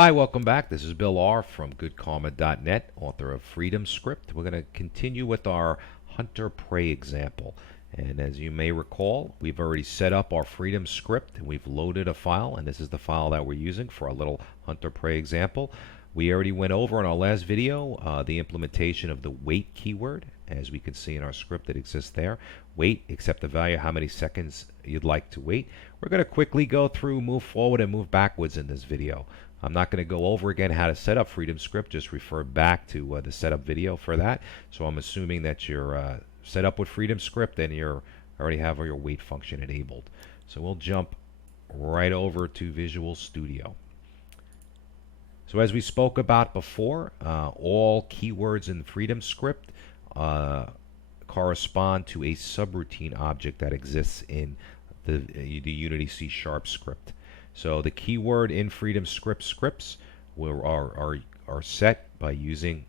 Hi, welcome back. This is Bill R. from GoodKarma.net, author of Freedom Script. We're going to continue with our hunter-prey example. And as you may recall, we've already set up our Freedom Script and we've loaded a file, and this is the file that we're using for our little hunter-prey example. We already went over in our last video the implementation of the wait keyword. As we can see in our script that exists there. Wait, accept the value, how many seconds you'd like to wait. We're going to quickly go through move forward and move backwards in this video. I'm not going to go over again how to set up Freedom Script, just refer back to the setup video for that. So I'm assuming that you're set up with Freedom Script and you already have your wait function enabled. So we'll jump right over to Visual Studio. So as we spoke about before, all keywords in Freedom Script correspond to a subroutine object that exists in the Unity C# script. So the keyword in Freedom Script scripts are set by using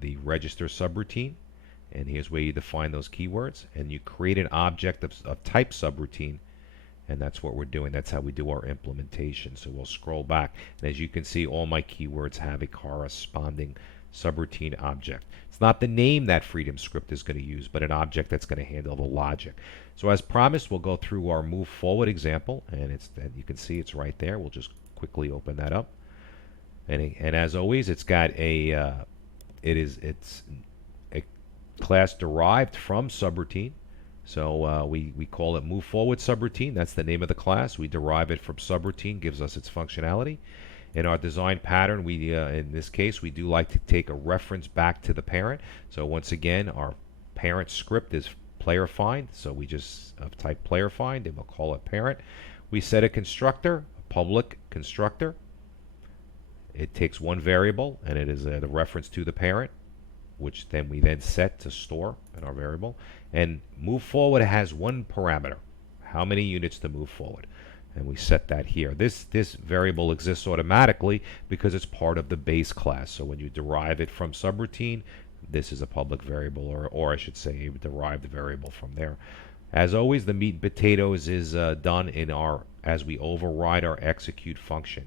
the register subroutine, and here's where you define those keywords, and you create an object of type subroutine, and that's what we're doing. That's how we do our implementation. So we'll scroll back, and as you can see, all my keywords have a corresponding subroutine object. It's not the name that Freedom Script is going to use, but an object that's going to handle the logic. So as promised, we'll go through our move forward example, and you can see it's right there. We'll just quickly open that up, and as always, it's got it's a class derived from subroutine. So we call it move forward subroutine. That's the name of the class. We derive it from subroutine, gives us its functionality. In our design pattern, in this case, we do like to take a reference back to the parent. So once again, our parent script is player find. So we just type player find and we'll call it parent. We set a constructor, a public constructor. It takes one variable and it is the reference to the parent, which then we set to store in our variable. And move forward has one parameter, how many units to move forward. And we set that here. This variable exists automatically because it's part of the base class. So when you derive it from subroutine, this is a public variable, or I should say a derived variable from there. As always, the meat and potatoes is done as we override our execute function.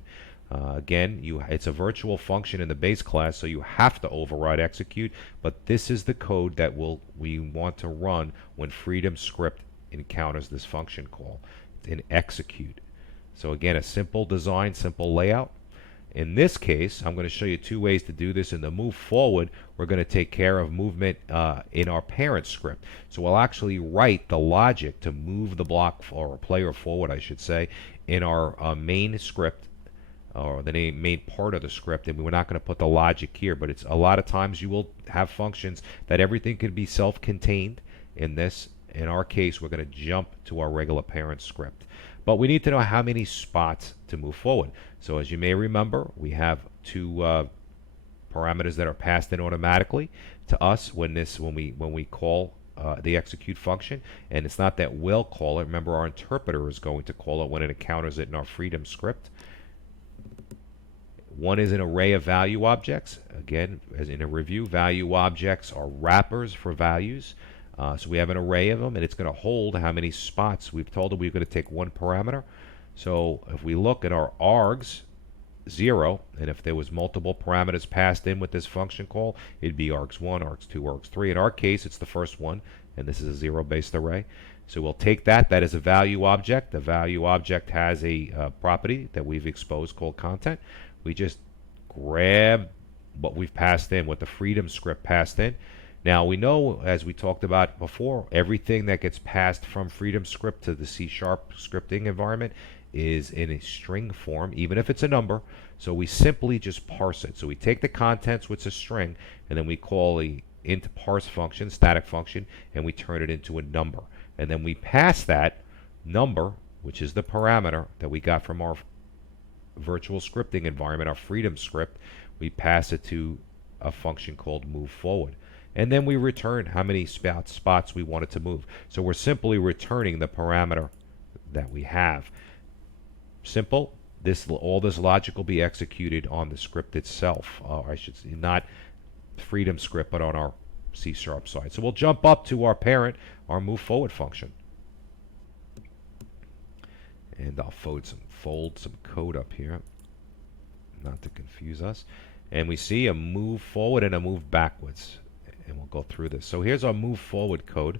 Again, it's a virtual function in the base class, so you have to override execute, but this is the code that we want to run when Freedom Script encounters this function call in execute. So again, a simple design, simple layout. In this case, I'm going to show you two ways to do this. In the move forward, we're going to take care of movement in our parent script. So we'll actually write the logic to move the block or player forward, I should say, in our main script, or the main part of the script, and we're not going to put the logic here, but it's a lot of times you will have functions that everything can be self-contained. In this, in our case, we're going to jump to our regular parent script. But we need to know how many spots to move forward. So as you may remember, we have two parameters that are passed in automatically to us when we call the execute function, and it's not that we'll call it. Remember, our interpreter is going to call it when it encounters it in our Freedom Script. One is an array of value objects. Again, as in a review, value objects are wrappers for values. So we have an array of them, and it's going to hold how many spots. We've told it we're going to take one parameter. So if we look at our args, 0, and if there was multiple parameters passed in with this function call, it'd be args1, args2, args3. In our case, it's the first one, and this is a 0-based array. So we'll take that. That is a value object. The value object has a property that we've exposed called content. We just grab what we've passed in, what the Freedom Script passed in. Now we know, as we talked about before, everything that gets passed from Freedom Script to the C# scripting environment is in a string form, even if it's a number. So we simply just parse it. So we take the contents, which is a string, and then we call the int parse function, static function, and we turn it into a number. And then we pass that number, which is the parameter that we got from our virtual scripting environment, our Freedom Script, we pass it to a function called move forward. And then we return how many spots we want it to move. So we're simply returning the parameter that we have. Simple. All this logic will be executed on the script itself. I should say not Freedom Script, but on our C# side. So we'll jump up to our parent, our move forward function. And I'll fold some code up here. not to confuse us. And we see a move forward and a move backwards. And we'll go through this. So here's our move forward code.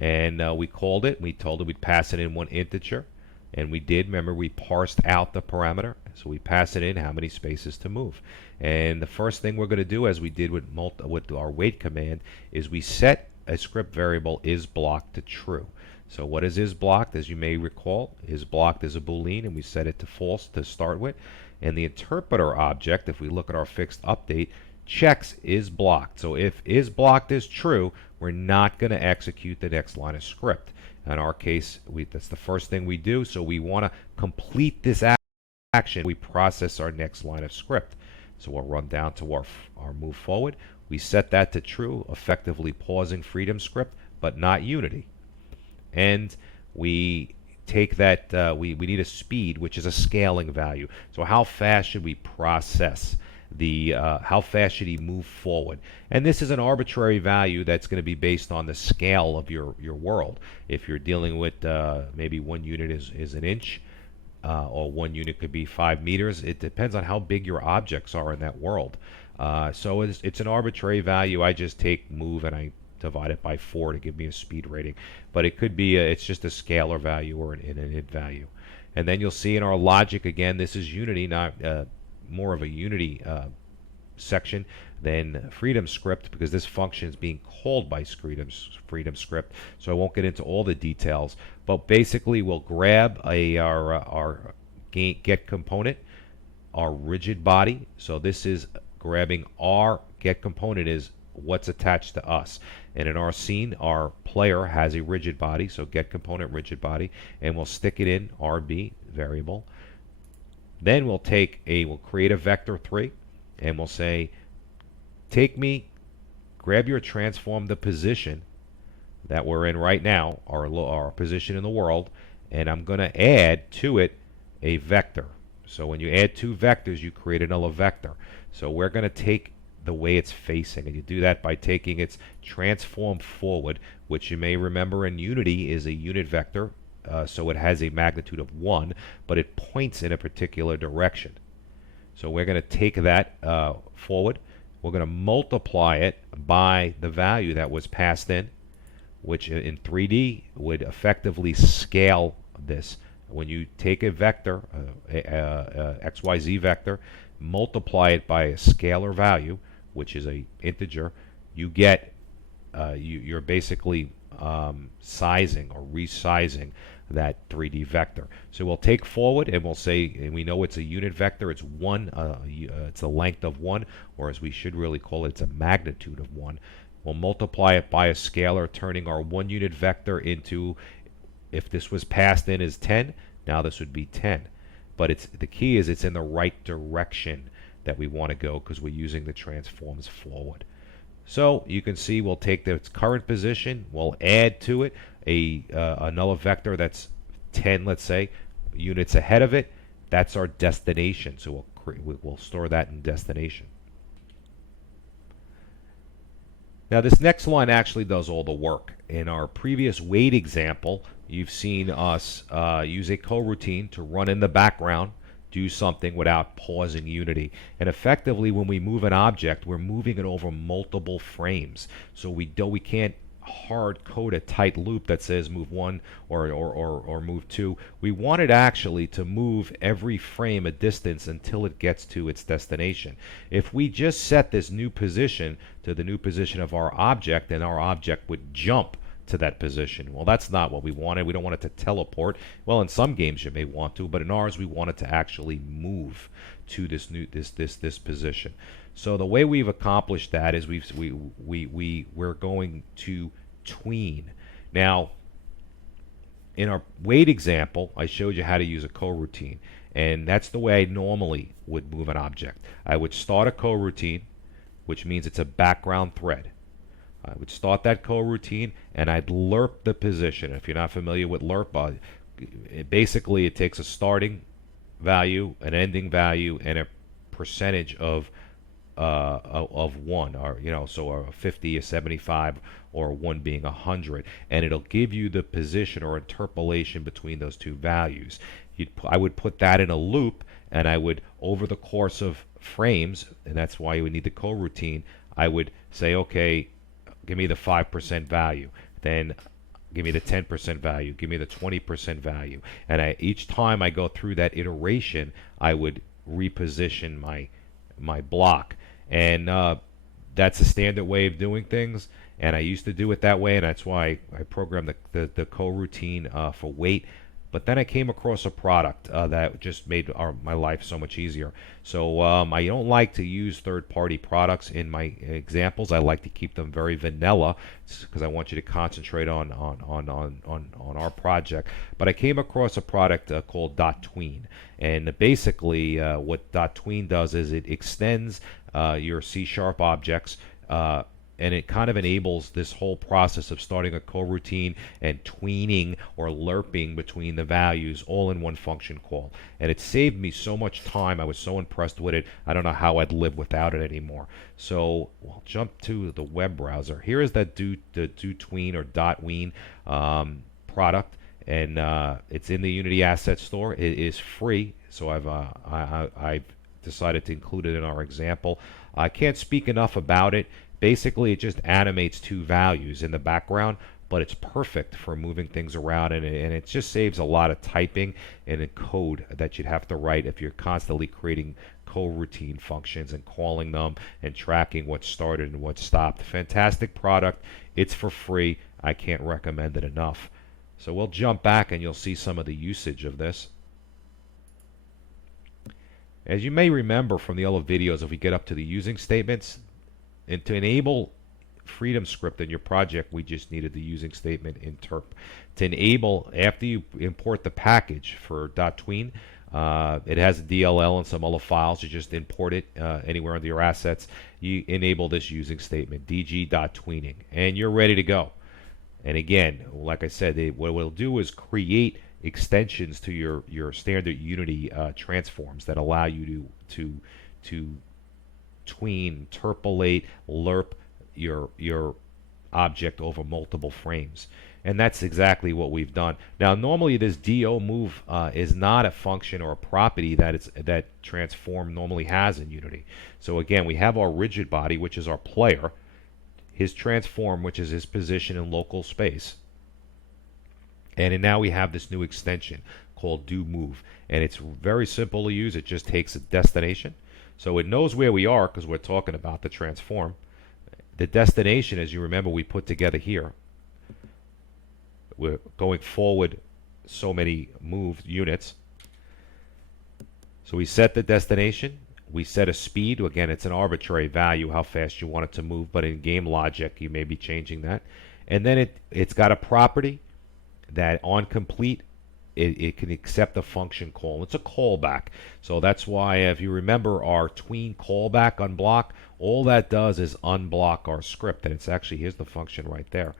And we called it. We told it we'd pass it in one integer. And we did. Remember, we parsed out the parameter. So we pass it in how many spaces to move. And the first thing we're going to do, as we did with our wait command, is we set a script variable is blocked to true. So what is blocked? As you may recall, is blocked is a Boolean, and we set it to false to start with. And the interpreter object, if we look at our fixed update, checks is blocked. So if is blocked is true, we're not going to execute the next line of script. In our case, that's the first thing we do. So we want to complete this action. We process our next line of script. So we'll run down to our move forward. We set that to true, effectively pausing Freedom script, but not Unity. And we take that, we need a speed, which is a scaling value. So how fast should we process how fast should he move forward? And this is an arbitrary value that's going to be based on the scale of your world. If you're dealing with maybe 1 unit is an inch, or 1 unit could be 5 meters. It depends on how big your objects are in that world. So it's an arbitrary value. I just take move and I divide it by 4 to give me a speed rating. But it could be it's just a scalar value or an int value. And then you'll see in our logic, again, this is Unity, not more of a Unity section than Freedom script, because this function is being called by Freedom script. So I won't get into all the details. But basically, we'll grab our get component, our rigid body. So this is grabbing our get component is what's attached to us. And in our scene, our player has a rigid body, so get component rigid body, and we'll stick it in RB variable. Then we'll create a vector 3, and we'll say, grab your transform the position that we're in right now, our position in the world, and I'm going to add to it a vector. So when you add 2 vectors, you create another vector. So we're going to take the way it's facing, and you do that by taking its transform forward, which you may remember in Unity is a unit vector, so it has a magnitude of 1, but it points in a particular direction. So we're going to take that forward. We're going to multiply it by the value that was passed in, which in 3D would effectively scale this. When you take a vector, XYZ vector, multiply it by a scalar value, which is a integer, you get you're basically sizing or resizing that 3D vector. So we'll take forward and we'll say, and we know it's a unit vector, it's 1, it's a length of 1, or as we should really call it, it's a magnitude of 1. We'll multiply it by a scalar, turning our 1 unit vector into, if this was passed in as 10, now this would be 10. But the key is it's in the right direction that we want to go, because we're using the transforms forward. So you can see we'll take its current position, we'll add to it another vector that's 10, let's say, units ahead of it. That's our destination. So we'll store that in destination. Now this next line actually does all the work. In our previous wait example, you've seen us use a coroutine to run in the background, do something without pausing Unity. And effectively, when we move an object, we're moving it over multiple frames. So we can't hard code a tight loop that says move 1 or move 2. We want it actually to move every frame a distance until it gets to its destination. If we just set this new position to the new position of our object, then our object would jump to that position. Well, that's not what we wanted. We don't want it to teleport. Well, in some games you may want to, but in ours we want it to actually move to this position. So the way we've accomplished that is we're going to tween. Now, in our wait example, I showed you how to use a coroutine, and that's the way I normally would move an object. I would start a coroutine, which means it's a background thread. I would start that coroutine and I'd lerp the position. If you're not familiar with lerp, basically it takes a starting value, an ending value, and a percentage of 1, or so a 50, a 75, or 1 being 100, and it'll give you the position or interpolation between those two values. I would put that in a loop, and I would, over the course of frames, and that's why you would need the coroutine, I would say, okay, give me the 5% value, then give me the 10% value, give me the 20% value. And each time I go through that iteration, I would reposition my block. And that's a standard way of doing things. And I used to do it that way, and that's why I programmed the coroutine for weight. But then I came across a product that just made my life so much easier. So I don't like to use third-party products in my examples. I like to keep them very vanilla because I want you to concentrate on our project. But I came across a product called .tween, and basically what .tween does is it extends your C# objects. And it kind of enables this whole process of starting a coroutine and tweening or lerping between the values all in one function call. And it saved me so much time. I was so impressed with it. I don't know how I'd live without it anymore. So we'll jump to the web browser. Here is that .tween or .ween product, and it's in the Unity Asset Store. It is free, so I've decided to include it in our example. I can't speak enough about it. Basically, it just animates two values in the background, but it's perfect for moving things around, and it just saves a lot of typing and a code that you'd have to write if you're constantly creating coroutine functions and calling them and tracking what started and what stopped. Fantastic product. It's for free. I can't recommend it enough. So we'll jump back and you'll see some of the usage of this. As you may remember from the other videos, if we get up to the using statements, and to enable freedom script in your project, we just needed the using statement interp. To enable, after you import the package for .tween, it has a DLL and some other files. You just import it anywhere under your assets. You enable this using statement, dg.tweening, and you're ready to go. And again, like I said, what we'll do is create extensions to your standard Unity transforms that allow you to tween, interpolate, lerp your object over multiple frames. And that's exactly what we've done. Now, normally this do move is not a function or a property that transform normally has in Unity. So again, we have our rigid body, which is our player, his transform, which is his position in local space. And now we have this new extension called do move. And it's very simple to use. It just takes a destination. So it knows where we are because we're talking about the transform. The destination, as you remember, we put together here. We're going forward so many moved units. So we set the destination. We set a speed. Again, it's an arbitrary value, how fast you want it to move. But in game logic, you may be changing that. And then it's got a property that on complete, it can accept a function call. It's a callback. So that's why, if you remember our tween callback unblock, all that does is unblock our script. And it's actually, here's the function right there.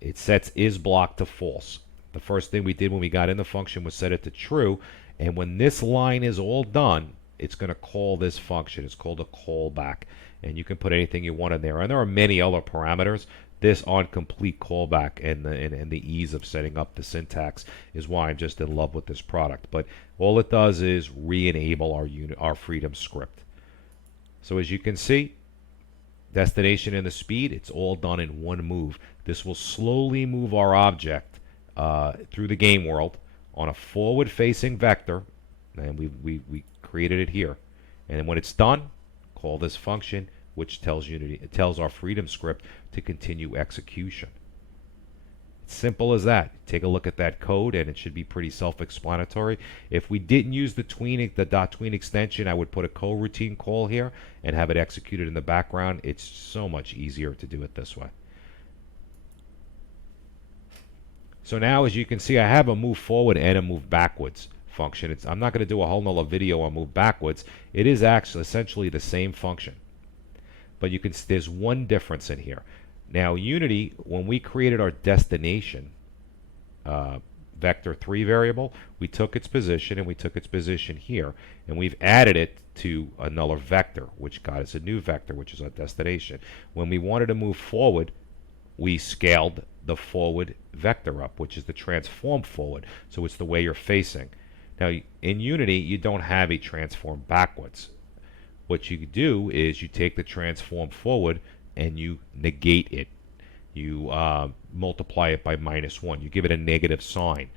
It sets isBlock to false. The first thing we did when we got in the function was set it to true. And when this line is all done, it's going to call this function. It's called a callback. And you can put anything you want in there. And there are many other parameters. This on complete callback and the ease of setting up the syntax is why I'm just in love with this product. But all it does is re-enable our freedom script. So as you can see, destination and the speed, it's all done in one move. This will slowly move our object through the game world on a forward-facing vector, and we created it here. And when it's done, call this function, which tells Unity, it tells our freedom script to continue execution. It's simple as that. Take a look at that code, and it should be pretty self-explanatory. If we didn't use the .tween extension, I would put a coroutine call here and have it executed in the background. It's so much easier to do it this way. So now, as you can see, I have a move forward and a move backwards function. I'm not going to do a whole nother video on move backwards. It is actually essentially the same function. But there's one difference in here. Now, Unity, when we created our destination vector3 variable, we took its position and we took its position here, and we've added it to another vector, which got us a new vector, which is our destination. When we wanted to move forward, we scaled the forward vector up, which is the transform forward, so it's the way you're facing. Now, in Unity, you don't have a transform backwards. What you do is you take the transform forward and you negate it. You multiply it by -1. You give it a negative sign.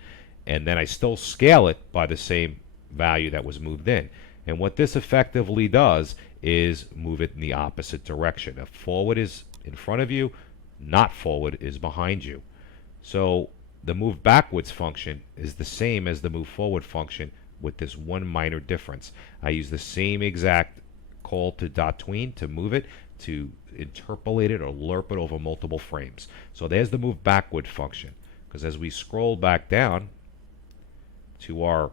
And then I still scale it by the same value that was moved in. And what this effectively does is move it in the opposite direction. If forward is in front of you, not forward is behind you. So the move backwards function is the same as the move forward function with this one minor difference. I use the same exact call to .tween to move it, to interpolate it or lerp it over multiple frames. So there's the move backward function. Because as we scroll back down to our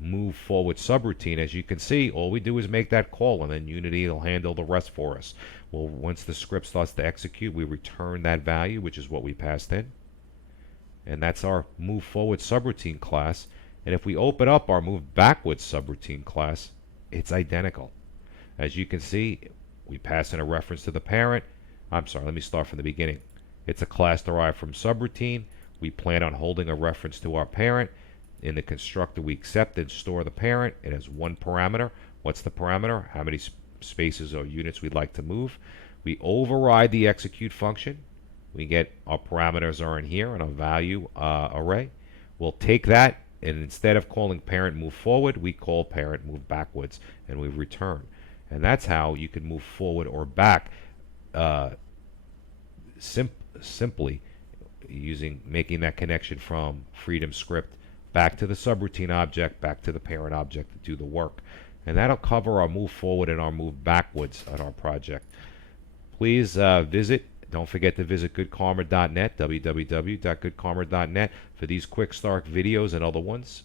move forward subroutine, as you can see, all we do is make that call and then Unity will handle the rest for us. Well, once the script starts to execute, we return that value, which is what we passed in. And that's our move forward subroutine class. And if we open up our move backwards subroutine class, it's identical. As you can see, we pass in a reference to the parent. I'm sorry, let me start from the beginning. It's a class derived from subroutine. We plan on holding a reference to our parent. In the constructor, we accept and store the parent. It has one parameter. What's the parameter? How many spaces or units we'd like to move. We override the execute function. We get our parameters are in here in a value array. We'll take that, and instead of calling parent move forward, we call parent move backwards, and we return. And that's how you can move forward or back simply making that connection from Freedom script back to the subroutine object, back to the parent object to do the work. And that'll cover our move forward and our move backwards on our project. Please don't forget to visit goodkarma.net, www.goodkarma.net, for these quick start videos and other ones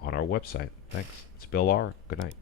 on our website. Thanks. It's Bill R. Good night.